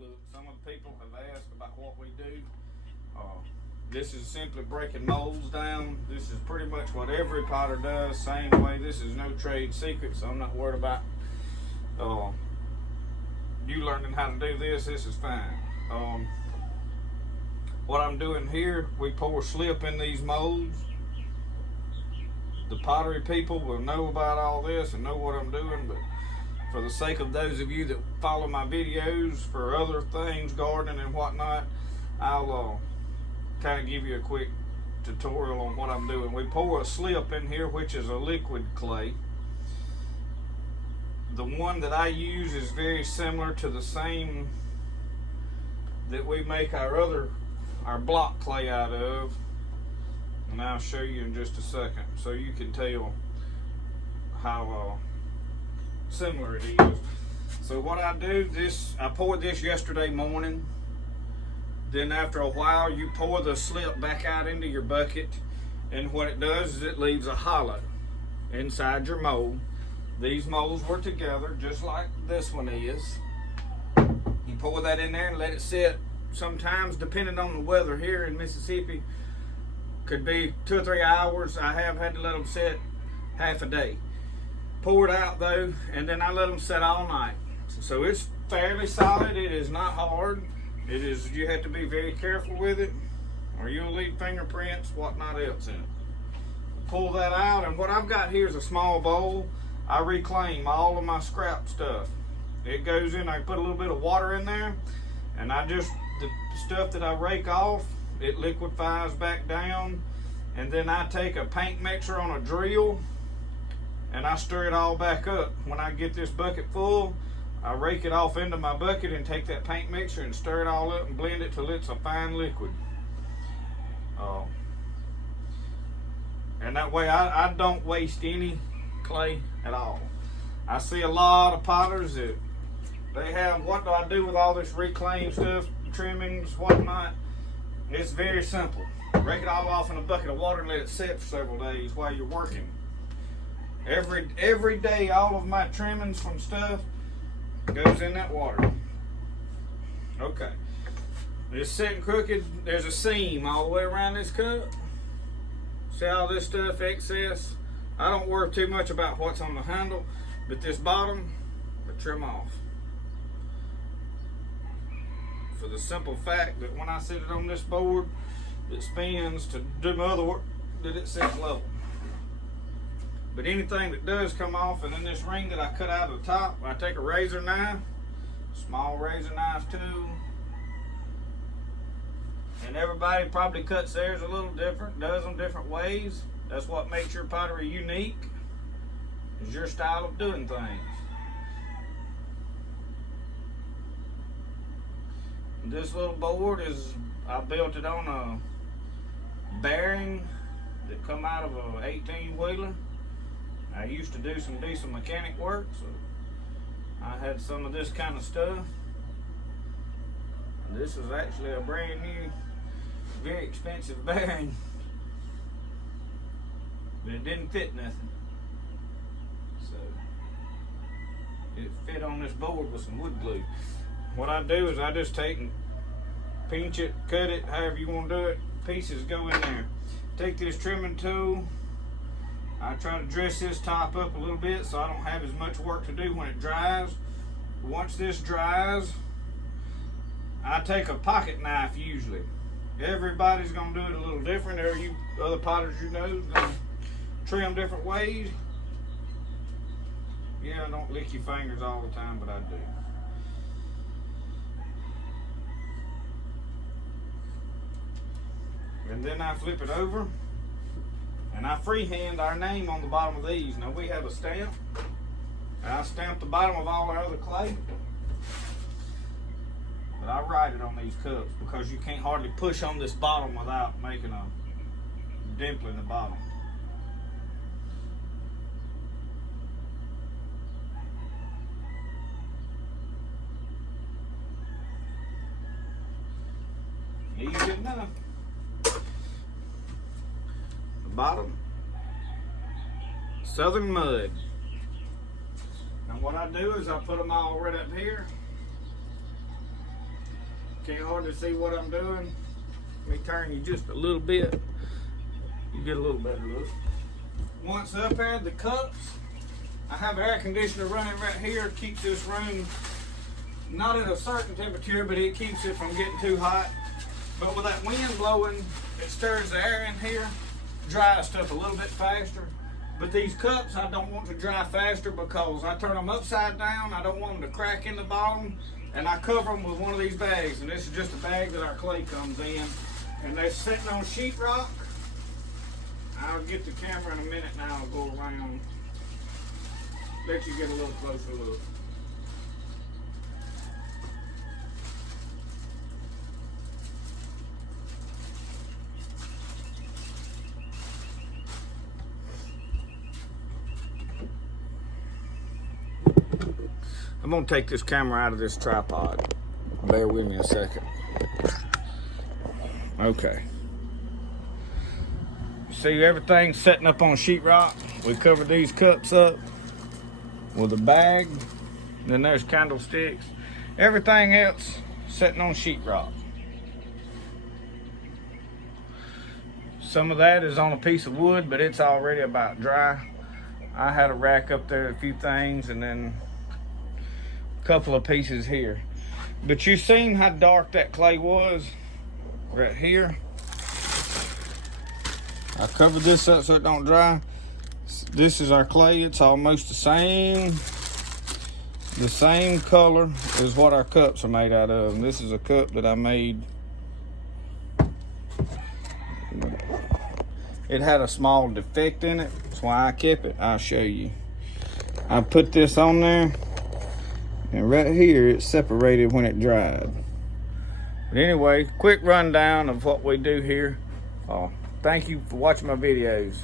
Look, some of the people have asked about what we do. This is simply breaking molds down. This is pretty much what every potter does, same way. This is no trade secret, so I'm not worried about you learning how to do this. This is fine. What I'm doing here, we pour slip in these molds. The pottery people will know about all this and know what I'm doing, but for the sake of those of you that follow my videos for other things, gardening and whatnot, I'll kind of give you a quick tutorial on what I'm doing. We pour a slip in here, which is a liquid clay. The one that I use is very similar to the same that we make our block clay out of, and I'll show you in just a second so you can tell how similar it is. So what I do, I poured this yesterday morning. Then after a while you pour the slip back out into your bucket, and what it does is it leaves a hollow inside your mold. These molds were together just like this one is. You pour that in there and let it sit. Sometimes, depending on the weather here in Mississippi, could be 2 or 3 hours. I have had to let them sit half a day. Pour it out though, and then I let them sit all night. So it's fairly solid. It is not hard. It is, you have to be very careful with it, or you'll leave fingerprints, whatnot else in it. Pull that out, and what I've got here is a small bowl. I reclaim all of my scrap stuff. It goes in, I put a little bit of water in there, and the stuff that I rake off, it liquefies back down, and then I take a paint mixer on a drill, and I stir it all back up. When I get this bucket full, I rake it off into my bucket and take that paint mixer and stir it all up and blend it till it's a fine liquid. And that way I don't waste any clay at all. I see a lot of potters that they have, what do I do with all this reclaimed stuff, trimmings, whatnot? It's very simple. Rake it all off in a bucket of water and let it sit for several days while you're working. Every day, all of my trimmings from stuff goes in that water. Okay. It's sitting crooked. There's a seam all the way around this cup. See all this stuff, excess? I don't worry too much about what's on the handle, but this bottom, I trim off. For the simple fact that when I sit it on this board, it spins to do my other work, that it sits level. But anything that does come off, and in this ring that I cut out of the top, I take a razor knife, small razor knife too. And everybody probably cuts theirs a little different, does them different ways. That's what makes your pottery unique, is your style of doing things. This little board I built it on a bearing that come out of a 18-wheeler. I used to do some decent mechanic work, so I had some of this kind of stuff. And this is actually a brand new, very expensive bearing, but it didn't fit nothing. So it fit on this board with some wood glue. What I do is I just take and pinch it, cut it, however you want to do it. Pieces go in there. Take this trimming tool. I try to dress this top up a little bit so I don't have as much work to do when it dries. Once this dries, I take a pocket knife usually. Everybody's gonna do it a little different. Or you other potters you know is gonna trim different ways. Yeah, I don't lick your fingers all the time, but I do. And then I flip it over. And I freehand our name on the bottom of these. Now we have a stamp. And I stamp the bottom of all our other clay. But I write it on these cups because you can't hardly push on this bottom without making a dimple in the bottom. Easy enough. Bottom, Southern Mud. And what I do is I put them all right up here. Can't hardly see what I'm doing. Let me turn you just a little bit. You get a little better look. Once up there, the cups, I have air conditioner running right here. Keeps this room not at a certain temperature, but it keeps it from getting too hot. But with that wind blowing, it stirs the air in here, dries stuff a little bit faster. But these cups, I don't want to dry faster because I turn them upside down. I don't want them to crack in the bottom. And I cover them with one of these bags. And this is just a bag that our clay comes in. And they're sitting on sheetrock. I'll get the camera in a minute now. I'll go around, let you get a little closer look. I'm gonna take this camera out of this tripod. Bear with me a second. Okay. See, everything's setting up on sheetrock. We covered these cups up with a bag. Then there's candlesticks. Everything else sitting on sheetrock. Some of that is on a piece of wood, but it's already about dry. I had a rack up there, a few things, and then a couple of pieces here. But you seen how dark that clay was right here. I covered this up so it don't dry. This is our clay. It's almost the same color as what our cups are made out of. And this is a cup that I made. It had a small defect in it. That's why I kept it. I'll show you. I put this on there, and right here it separated when it dried. But anyway, quick rundown of what we do here. Thank you for watching my videos.